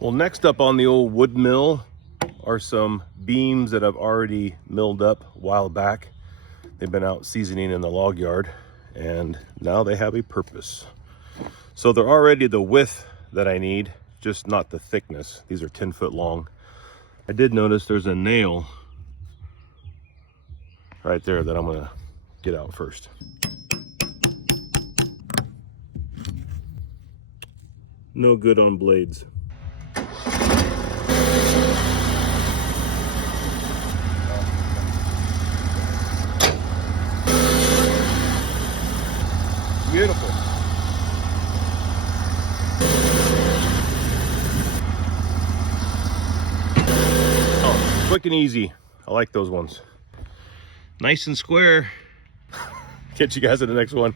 Well, next up on the old wood mill are some beams that I've already milled up a while back. They've been out seasoning in the log yard, and now they have a purpose. So they're already the width that I need, just not the thickness. These are 10 foot long. I did notice there's a nail right there that I'm gonna get out first. No good on blades. Beautiful. Oh, quick and easy. I like those ones. Nice and square. Catch you guys in the next one.